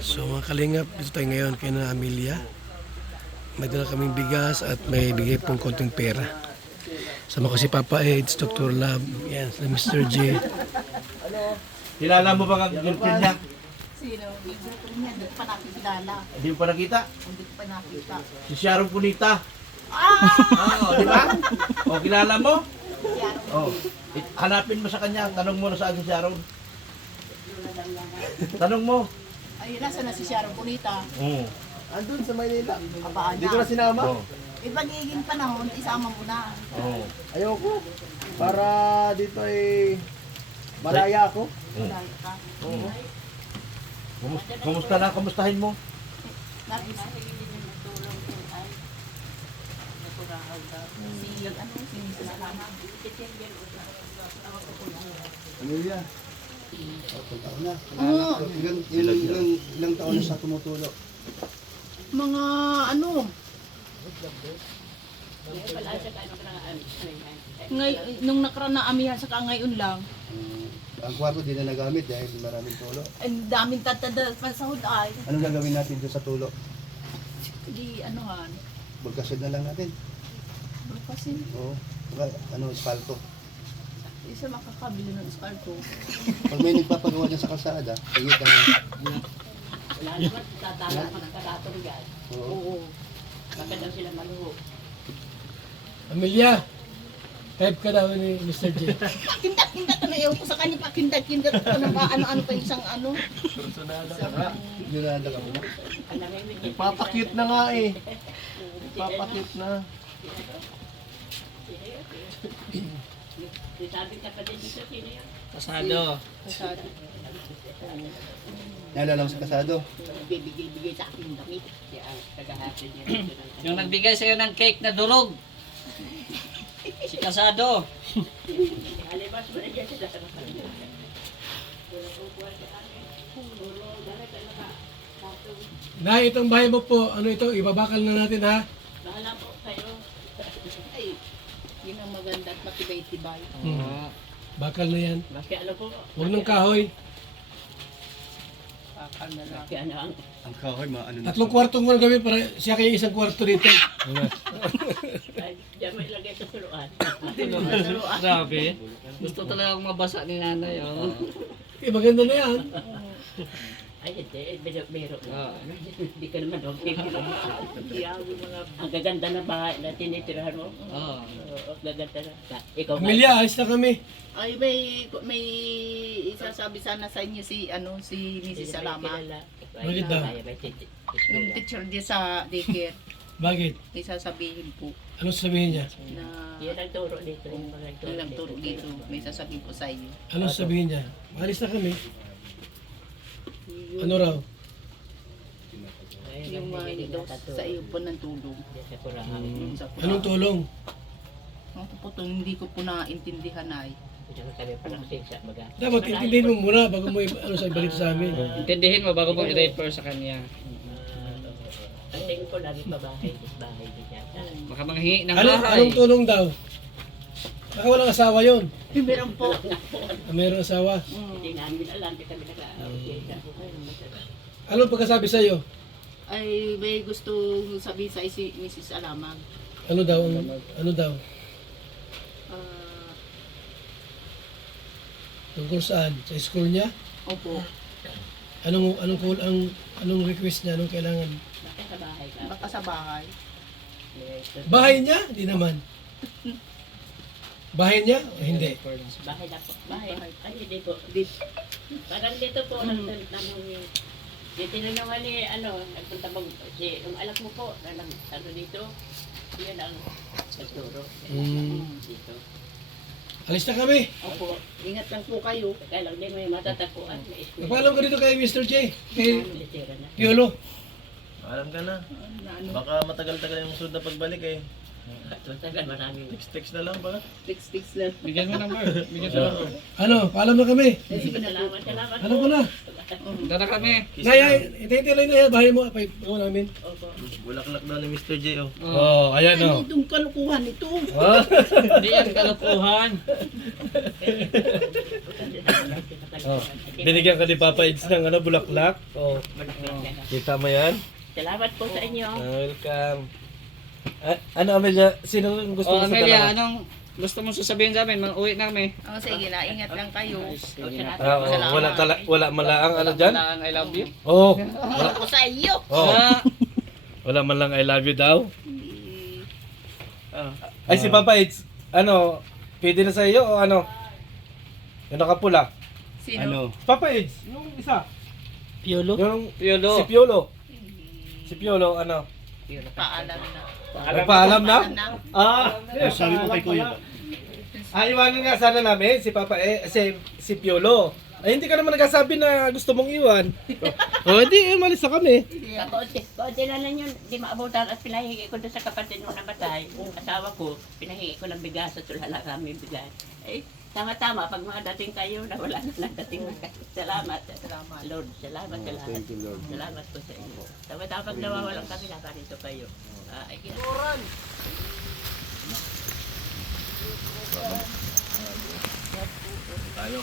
So mga kalingap, dito tayo ngayon kay na Amelia. May dala kaming bigas at may bigay pong konting pera. Sama ko si Papa Eds, Dr. Lab, yan, si Mr. J. Kilala mo ba ang girlfriend niya? Sino? Hindi ko pa nakikilala. Hindi mo pa nakita? Hindi ko pa nakita. Si Sharon Cunita. Ah! Di ba? O, kilala mo? Yan. O, hanapin mo sa kanya. Tanong mo na saan si Sharon. Tanong mo. Ayun, nasa na si Sharon Cunita. Oo. Andun sa Maynila. Kapaan Hindi ko na sinama. Oo. Iba nagiging panahon, isama mo na. Oo. Ayoko. Para dito ay malaya ako. Dahil ka. Kumusta na? Kumustahin mo? Nabisa. Si, ano, si Mrs. Alama. Amelia. Taon na. Oo. Ilang taon na siya tumutulo. Mga ano, nung nakaraan na amihan sa ngayon lang, Ang kwarto di na nagamit dahil maraming tulo. ang daming tatada pasahod ay, Anong gagawin natin doon sa tulo? di anuhan, Bulkasyon na lang natin. kasi Oo. Ano, espalto. isa makakabili ng espalto. Pag may nagpapagawa dyan sa kalsada, sige tayo. Wala naman, tatala ka ng karaton guys. Oo. Oo. Bakit daw sila maluho? Amelia, type ka daw ni Mr. J. Pakindat-kindat na yun ko sa kanya, pakindat-kindat ko na ba, ano-ano pa isang ano. Yun na lang mo. Ang namimigay. Papakit na nga eh. Papakit na. Sabi ka pa din dito, sino yun? Pasado. Masyado. Naalala mo sa kasado. Bibigay sa akin damit. Kaya tagahati niya dito ng Yung nagbigay sa'yo ng cake na durog. Si Casado. alibas mo na dyan sila sa mga Na itong bahay mo po, ano ito, ibabakal na natin ha. Bahala po kayo. Ay, yun ang maganda at matibay-tibay. Bakal na yan. Maski ano po. Huwag ng kahoy. Pakal na lang. Maski ano ang Ang kahoy, maano na. Tatlong kwarto mo na gawin para siya kayo isang kwarto dito. ay, diyan mo ilagay sa tuluan. Grabe. Gusto talaga akong mabasa ni nanay. Oh. Eh, maganda na yan. Ay, hindi. Biro. Ah. Hindi ka naman okay. Ang gaganda na bahay na tinitirahan mo. Oh. Oo, gaganda na. Ikaw ba? Amelia, alis na kami. Ay, may isasabi sana sa inyo si, ano, si Mrs. Salama. Bakit daw? Yung teacher niya sa daycare. Bakit? May sasabihin po Ano sasabihin niya? na Yan ang turo dito. Yung mga yung nagturo dito. May sasabihin po sa inyo. Ano sasabihin niya? Alis na kami. Yung, Ano raw? yung daw sa iyo po ng tulong. Sa kurahan. Yung sa Anong tulong? Ako po ito, hindi ko po naintindihan ay. Hindi mo kami parang sigsa baga. Dapat intindihin mo muna bago mo ano sa ibalita sa amin. Intindihin mo bago mo i-refer sa kanya. Ang tingin ko lagi pa bahay. Bahay din yata. Baka manghingi ng Anong bahay. tulong daw? Baka walang asawa yon. Meron po. Mayroong asawa. Hindi namin alam. Hindi kami naka-okay sa Anong pagkasabi sa iyo? Ay, may gusto sabihin sa si Mrs. Alamag. Ano daw? Ano daw? Ah, Tungkol saan? Sa school niya? opo, Anong request niya? Anong kailangan? Bakit sa bahay ka? baka sa bahay. Bahay niya? Hindi naman. Bahay niya? O hindi. Bahay na po. Bahay. Ay, hindi po. Dito. Parang dito po. Tinanungan ni, nagpunta mo, yung alak mo po, ano dito, yun ang nagturo. Dito. Alis na kami. Opo, ingat lang po kayo. Kaya lang din may matatapuan. May school. Napaalam ka dito kay Mr. J. Kay Litera na. Piolo. Alam ka na. Na ano, Baka matagal-tagal yung sunod na pagbalik eh. Tagal maraming. Text na lang ba? fix lang. Bigyan mo number. Bigyan mo number. Ano? Paalam na kami. Sige na po. Salamat. Alam ko na. Dara kami. Nay, itay-itay na yan. Bahay mo. Pagkawa namin. Opo. Bulaklak daw ni Mr. J oh. Oh, Ay, itong kalukuhan ito. Hindi yan kalokohan. Oh. Binigyan ka ni Papa Eds ng ano, bulaklak. Oh. Kita mo yan? Salamat po sa inyo. Welcome. Ano, Amelia? Sino ang gusto mo sa Amelia, dalawa? anong gusto mo sasabihin sa amin? Uwi na kami. Oh, sige na, ingat lang kayo. Wala malaang ano dyan? Wala ang I love you. Oh. Ako sa iyo. Oh. Ah, Wala man lang I love you daw. ah. Ay, si Papa Eds, ano, pwede na sa iyo o ano? Yung nakapula. Sino? Papa Eds, yung isa. Piolo? Yung Piolo. si Piolo. Si Piolo, ano? Paalam na. Nagpaalam na? Paalam na. Ah, Sabi mo kay Kuya. iwanan nga sana namin si Papa si Piolo. Ay, hindi ka naman nagsasabi na gusto mong iwan. O, hindi, umalis na kami. Kaunti na lang yun. Di maabutan at pinahingi ko doon sa kapatid mo namatay. Yung asawa ko, pinahingi ko ng bigas at wala kami bigas. Eh, tama-tama. Pag mga dating kayo, na wala na lang dating na kayo. Salamat. Salamat. Lord, salamat. Salamat. Salamat po sa inyo. Tama-tama pag nawawalan kami, nakarito kayo. Ay, Tayo.